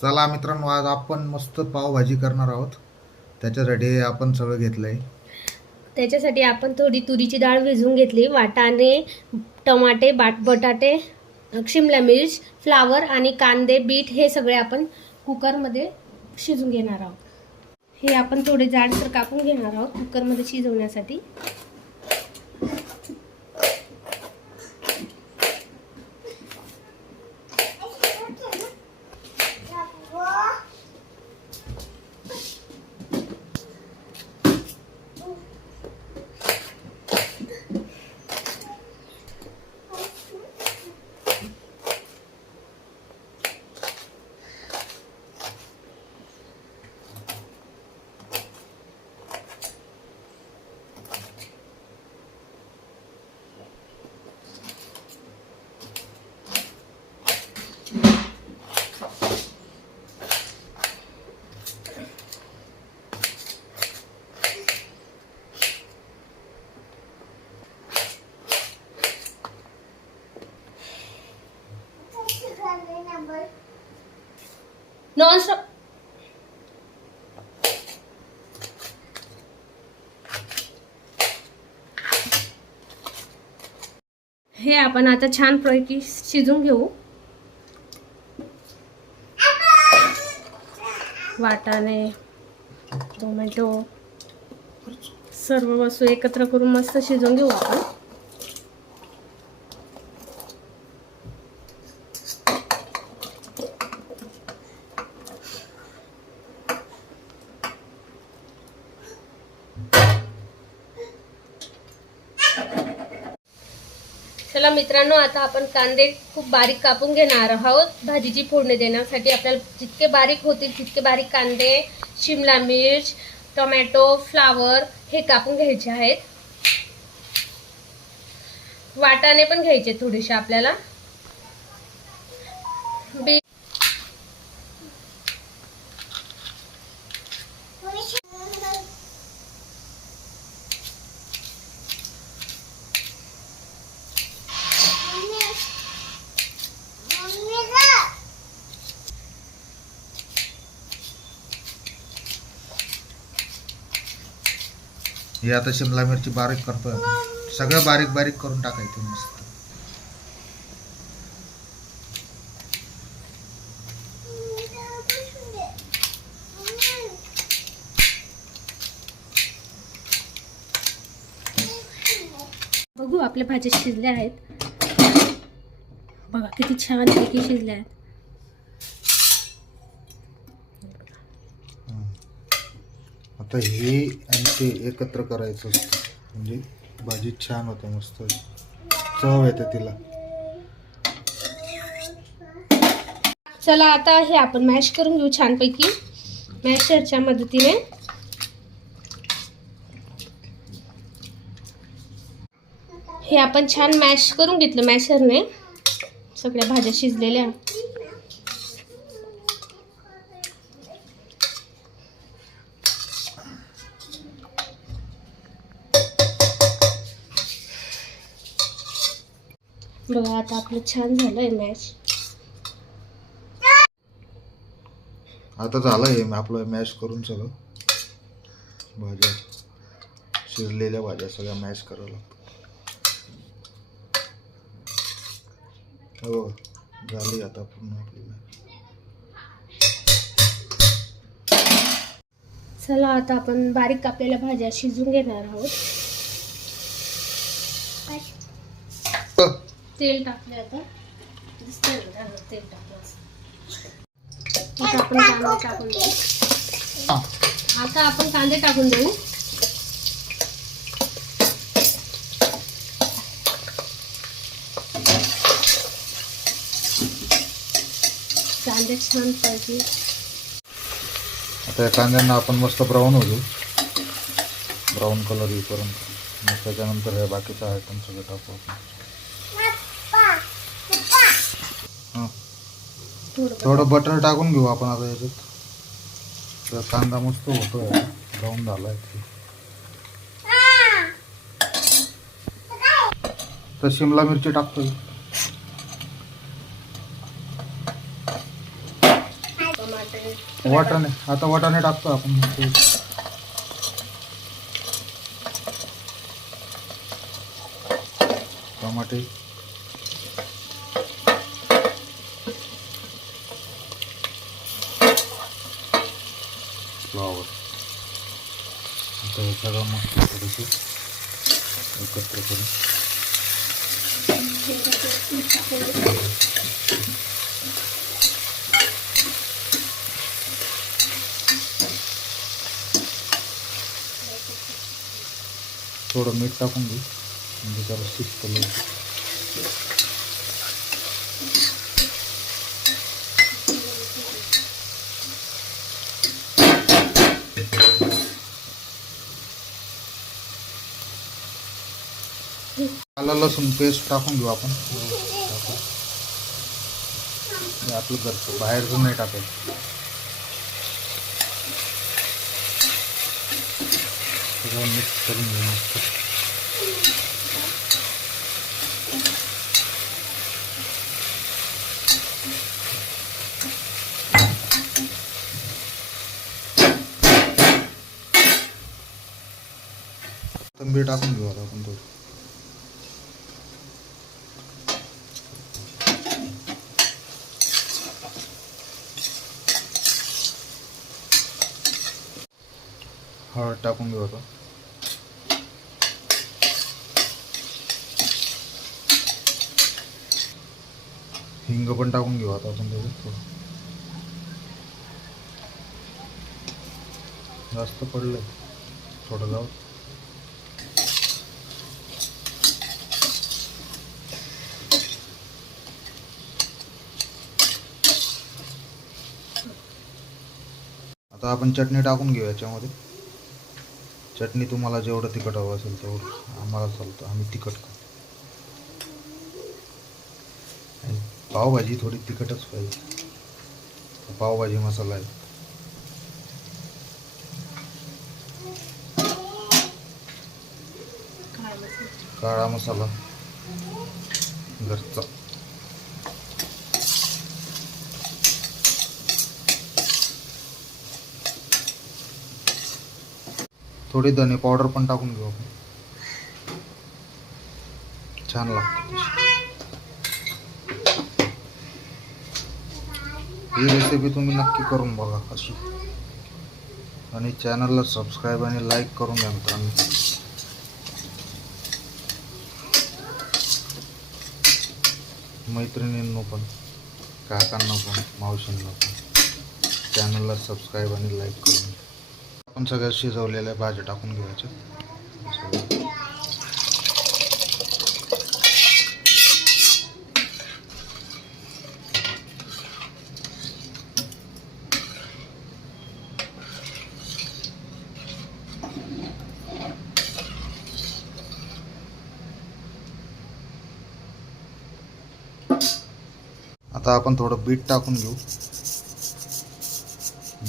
चला मित्रांनो आज आपण मस्त पावभाजी करणार आहोत. त्याच्यासाठी आपण सगळं घेतलंय. त्याच्यासाठी आपण थोडी तुरीची डाळ भिजवून घेतली. वाटाणे टमाटे बाट बटाटे शिमला मिर्च फ्लावर आणि कांदे बीट हे सगळे आपण कुकरमध्ये शिजून घेणार आहोत. हे आपण थोडे जाडसर कापून घेणार आहोत कुकरमध्ये शिजवण्यासाठी. हे आपण आता छान पैकी शिजून घेऊ. वाटाणे टोमॅटो सर्व वस्तू एकत्र करून मस्त शिजवून घेऊ आपण. चला मित्रांनो आता आपण कांदे खूप बारीक कापून घेणार आहोत. भाजीची फोडणी देण्यासाठी आपल्याला जितके बारीक होतील तितके बारीक कांदे शिमला मिर्च टोमॅटो फ्लावर हे कापून घ्यायचे आहेत. वाटाणे पण घ्यायचे थोडेसे आपल्याला. बी हे आता शिमला मिरची बारीक करतोय. सगळं बारीक बारीक करून टाकायचं मस्त. बघू आपल्या भाज्या शिजल्या आहेत. बघा किती छान पैकी शिजल्या आहेत. आता हे आणि ते एकत्र करायचं असतं. म्हणजे भाजी छान होते मस्त. चव येते तिला. चला आता हे आपण मॅश करून घेऊ छानपैकी. मॅशरच्या मदतीने. हे आपण छान मॅश करून घेतलं मॅशरने सगळ्या भाज्या शिजलेल्या. बघा आता आपलं छान झालंय मॅश आता झालं हे आपलं मॅश करून सगळं. भाज्या शिजलेल्या भाज्या सगळ्या मॅश करावं लागतं. हो झाली आता पूर्ण आपली. चला आता आपण बारीक कापलेल्या भाज्या शिजून घेणार आहोत. तेल टाकले आता. दिसतंय तेल टाकलं आता आपण कांदे टाकून देऊ हा. आता आपण कांदे टाकून देऊ. कांदे छान पाहिजे आता या कांद्यांना आपण मस्त ब्राऊन होऊ ब्राऊन कलर येईपर्यंत. मग त्याच्यानंतर हे बाकीचं आयटम सगळं टाकू आपण. हां थोडं बटर. टाकून घेऊ आपण आता याच्यात. तर कांदा मस्त होतोय. ब्राऊन झाला तर शिमला मिरची टाकतोय. वाटाणे. आता वाटाणे टाकतो आपण. टमाटे फ्लॉवर आता हे सगळं मस्त थोडंसं एकत्र करून थोडं मीठ टाकून घेऊ म्हणजे जरा शिस्त आलं लसूण पेस्ट टाकून घेऊ आपण. हे आपलं घरचं बाहेरचं नाही टाकायचं. सगळं मिक्स करून घेऊ मस्त. कोथिंबीर टाकून घेऊ आता आपण थोडी. हळद टाकून घेऊ आता. हिंग पण टाकून घेऊ आता आपण त्याच्यात थोडं. जास्त पडलंय थोडं जाऊ आता आपण चटणी टाकून घेऊ याच्यामध्ये. चटणी तुम्हाला जेवढं तिखट हवं असेल तेवढं. आम्हाला चालतं. आम्ही तिखट खातो आणि पावभाजी थोडी तिखटच पाहिजे. पावभाजी मसाला आहे. काळा मसाला. घरचा. थोडी धने पावडर पण टाकून घेऊ आपण. छान लागते ही रेसिपी तुम्ही नक्की करून बघा अशी. आणि चॅनलला सबस्क्राईब आणि लाईक करून घ्या मित्रांनो. मैत्रिणींनो पण काकांना पण मावशींना पण. चॅनलला सबस्क्राईब आणि लाईक करून आपण सगळ्या शिजवलेल्या भाज्या टाकून घ्यायच्या. आता आपण थोडं बीट टाकून घेऊ.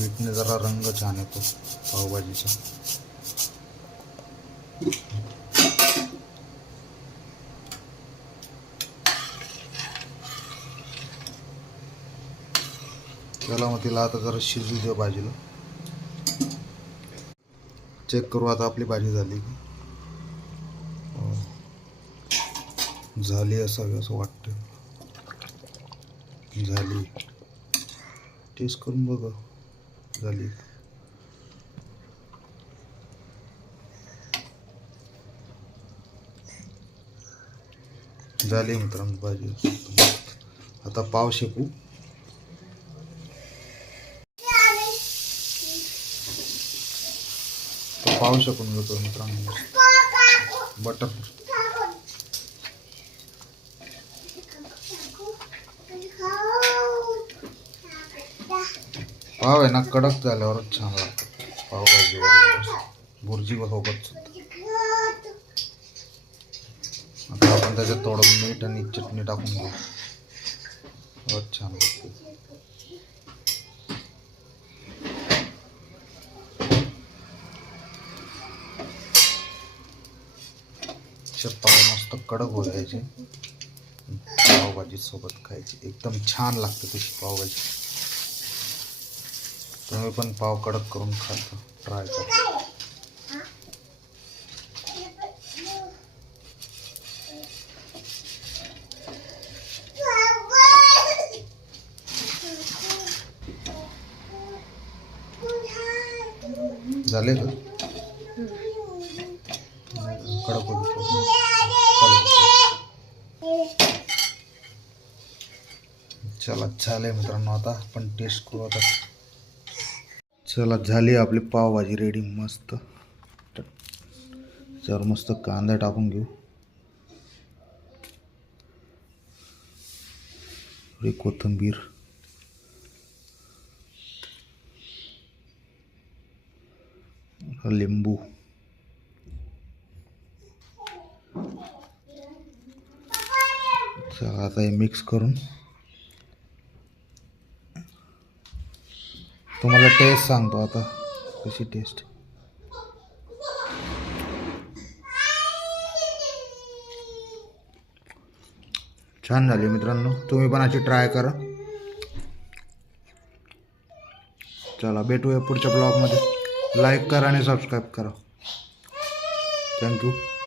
बीटने जरा रंग छान येतो पावभाजीचा. त्याला मग तिला आता जरा शिजू दे भाजीला. चेक करू आता आपली भाजी झाली की. हो. झाली असावी असं वाटतं. झाली. टेस्ट करून बघा. झाली. झाले मित्रांनो भाजी. आता पाव शेकू. पाव शकून घेतो मित्रांनो. बटर. पाव आहे ना कडक झाल्यावरच छान लागतं. पावभाजी बरोबर बुर्जी सोबत सुद्धा आता आपण त्याच्यात थोडं मीठ आणि चटणी टाकून घेऊ. बहुत छान लागते. असे पाव मस्त कडक हो पावभाजी सोबत खायची. एकदम छान लागते तशी पावभाजी. तुम्ही पण पाव कडक करून खाता ट्राय करा. झाले का? कडक चला झाले मित्रांनो आता. आपण टेस्ट करू आता. चला झाली आपली पावभाजी रेडी मस्त. त्याच्यावर मस्त कांदा टाकून घेऊ. थोडी कोथिंबीर. लिंबू. चला आता हे मिक्स करून. तुम्हाला टेस्ट सांगतो आता कशी टेस्ट छान झाली मित्रांनो तुम्ही पण अशी ट्राय करा. चला भेटूया पुढच्या ब्लॉगमध्ये लाईक करा आणि सबस्क्राईब करा. थँक्यू